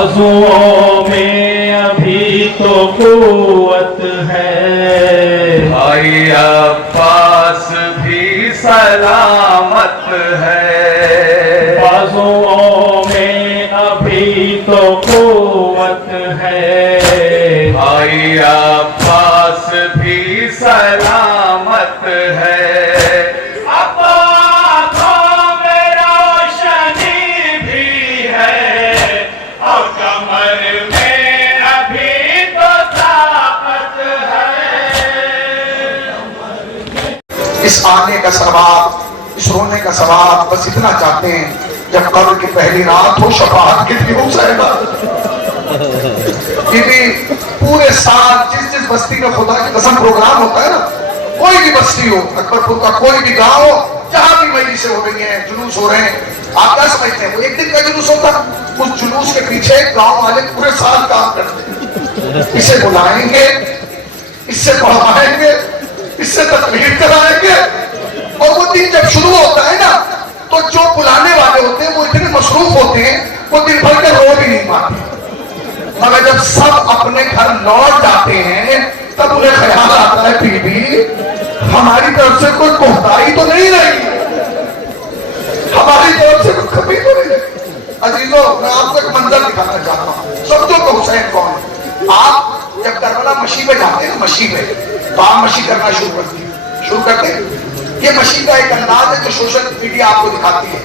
बाजुओं में अभी तो कुव्वत है, भाई अब्बास भी सलामत है। बाजुओं में अभी तो कुव्वत है, भाई अब्बास भी सलामत है। इस आने का सवाब, इस रोने का सवाब बस इतना चाहते हैं, जब कब्र की पहली रात हो शफाअत के लिए हुसैन। बीबी पूरे साल जिस जिस बस्ती में खुदा की कसम प्रोग्राम होता है ना, कोई भी बस्ती हो, अकबरपुर का कोई भी गांव हो, जहां भी मजलिसें हो रही हैं, जुलूस हो रहे हैं, आप क्या समझते हैं वो एक दिन का जुलूस होता? उस जुलूस के पीछे गांव वाले पूरे साल काम करते हैं। इसे बुलाएंगे, इससे पढ़वाएंगे, इससे तकरीर कराएंगे, और वो दिन जब शुरू होता है ना, तो जो बुलाने वाले होते हैं वो इतने मसरूफ होते हैं, वो दिन भर के रो भी नहीं पाते। मगर जब सब अपने घर लौट जाते हैं, तब उन्हें ख्याल आता है बीबी हमारी तरफ से कोई कोताही तो नहीं रही, हमारी तरफ से कोई कमी तो नहीं रही। अजीजों, मैं आपको एक मंजर दिखाना चाहता हूँ, समझो तो हुसैन कौन है। आप जब करबला मशी पे जाते हैं, मशी पे तो आप मशी करना शुरू करते हैं। ये मशी का एक अंदाज है जो सोशल मीडिया आपको दिखाती है।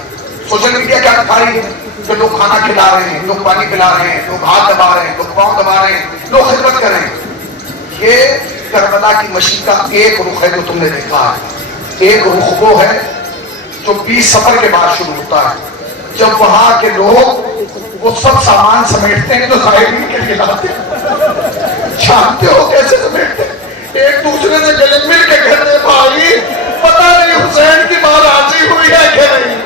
सोशल मीडिया क्या दिखा रही है? कि लोग खाना खिला रहे हैं, लोग पानी पिला रहे हैं, लोग हाथ दबा रहे हैं, लोग पाँव दबा रहे हैं, लोग खिदमत कर रहे हैं। ये करबला की मशी का एक रुख है जो तुमने देखा है। एक रुख वो है जो 20 सफर के बाद शुरू होता है, जब वहां के लोग वो सब सामान समेटते हैं जो साहिबीन के लिए लाते हैं। जानते हो कैसे समेटते हैं? एक दूसरे से गले मिल के कहते हैं भाई पता नहीं हुसैन की मां राजी हुई है कि नहीं,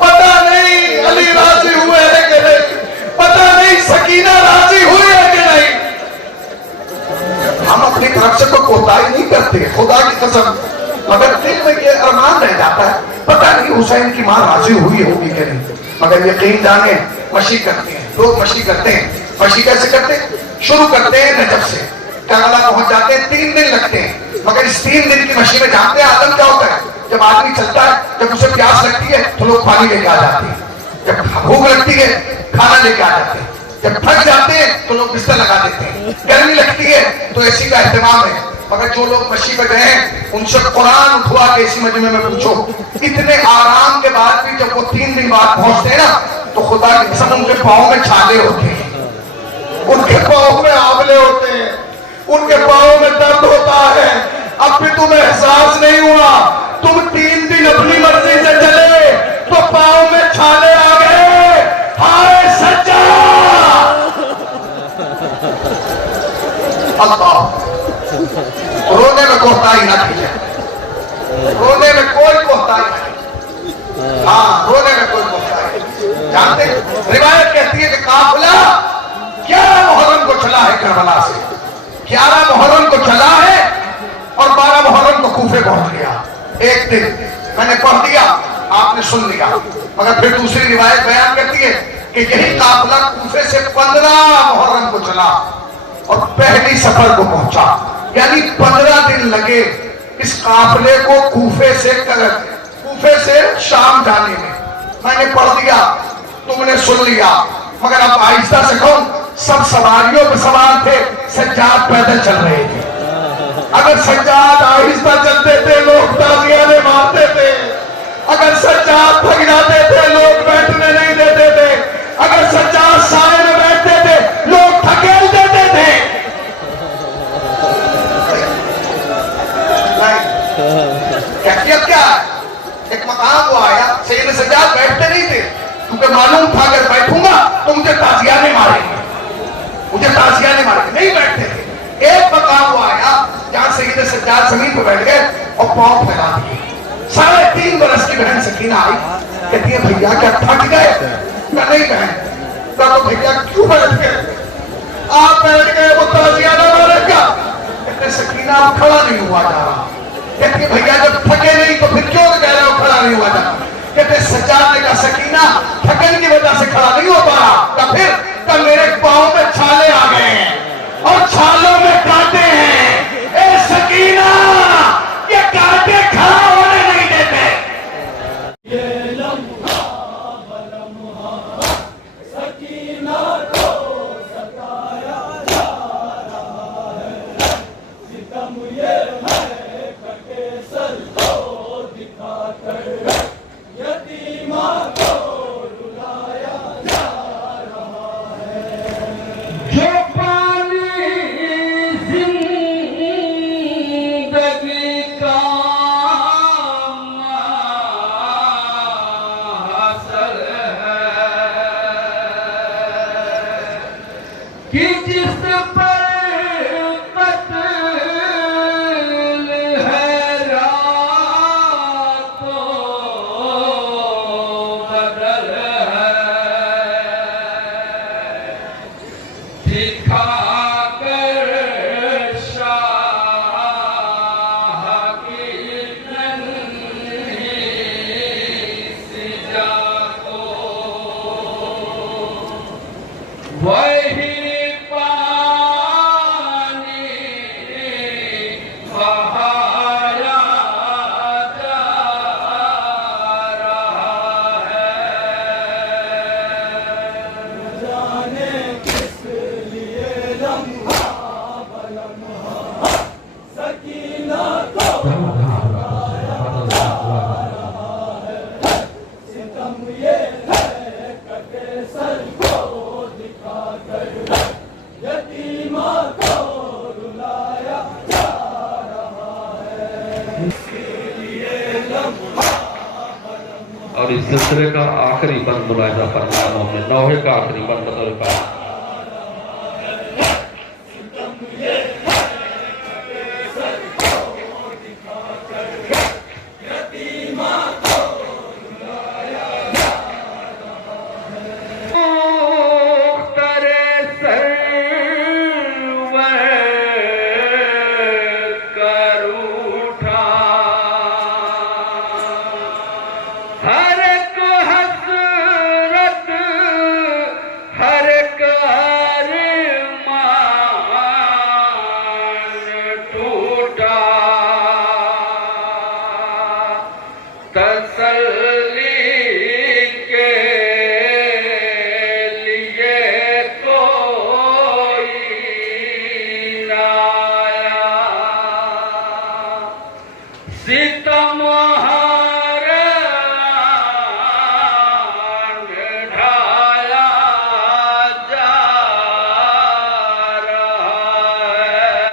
पता नहीं अली राजी हुए है कि नहीं, पता नहीं सकीना राजी हुई है कि नहीं। हम अपनी तरफ से कोई कोताही नहीं करते, खुदा की कसम, मगर दिल में ये अरमान रह जाता है पता नहीं हुसैन की मां राजी हुई होगी कि नहीं। मगर यकीन जाने मशी करते हैं लोग, मशी करते हैं। मशी कैसे करते हैं? शुरू करते हैं नजफ से, करबला पहुंच जाते हैं, 3 दिन लगते हैं। मगर इस 3 दिन की मशी में जानते हैं आदम क्या होता है? जब आदमी चलता है, जब उसे प्यास लगती है तो लोग पानी लेके आ जाते हैं, जब भूख लगती है खाना लेके आ जाते हैं, जब थक जाते हैं तो लोग बिस्तर लगा देते हैं, गर्मी लगती है तो एसी का एहतमाम है। मगर जो लोग मशी पे गए हैं उनसे कुरान उठवा के इसी मजमे में पूछो, इतने आराम के बाद भी जब वो 3 दिन बाद पहुंचते हैं ना, तो खुदा की कसम उनके पाँव में छाले होते हैं, उनके पाँव में आंवले होते हैं, उनके पाँव में दर्द होता है। अब भी तुम्हें एहसास नहीं हुआ? तुम 3 दिन अपनी मर्जी से चले तो पाँव में छाले आ गए। हाय सच्चा अल्लाह, रोने में कोताही ना कीजिए, रोने में कोई कोताही नहीं। हाँ, रोने में कोई कोताही नहीं। जानते रिवायत कहती है कि काफिला 11 मुहर्रम को चला है करबला से, 11 मुहर्रम को चला है और 12 मुहर्रम को कूफे पहुंच गया। एक दिन मैंने पढ़ दिया, आपने सुन लिया। मगर फिर दूसरी रिवायत बयान करती है कि यही काफिला कूफे से 15 मुहर्रम को चला और पहली सफर को पहुंचा, यानी 15 दिन लगे इस काफिले को कूफे से शाम जाने में। मैंने पढ़ दिया, तुमने सुन लिया, मगर अब आहिस्ता से कहूं, सब सवारियों पे सवार थे, सज्जाद पैदल चल रहे थे। अगर सज्जाद आहिस्ता चलते थे लोग तालियां मारते थे, अगर सज्जाद भग जाते थे लोग बैठने नहीं देते थे, अगर सज्जाद साए में बैठते थे लोग धकेल देते थे। क्या एक मकाम वो आया, सैयद सज्जाद बैठते नहीं थे क्योंकि मालूम था अगर बैठूंगा तो मुझे ताजियाने मारेंगे, नहीं बैठते थे। एक मकाम वो आया जहां सैयद सज्जाद जमीन पर बैठ गए और पांव फैला दिए। 3.5 बरस की बहन सकीना आई, कहती है भैया क्या थक गए? नहीं बहन, तो भैया क्यों बैठ गए? आप बैठ गए वो ताजियाना मारेगा। कहते सकीना खड़ा नहीं हुआ जा रहा। कहते भैया जब थके नहीं तो फिर क्यों कह रहे हो खड़ा नहीं हुआ? कहते सज्जाद ने कहा सकीना थकन की वजह से खड़ा नहीं हो पा रहा। फिर کہ جس پر قتل ہے رات و بدل ہے دکھا کر شاہ کی ننھی سی جا کو وہی پانی بہایا جا رہا ہے جانے کس لیے لمحہ بلمحہ سکینہ کو ستم یہ ہے کٹے سر کو دکھا کر یتیمہ کو رلایا جا رہا ہے اس لیے لمحہ اور اس سلسلے کا آخری بند ملاحظہ فرمایا مومن نوحے کا آخری بند بطور کا ہر ایک حسرت ہر ایک ارمان ٹوٹا تسلی کے لیے کوئی نہ آیا ستم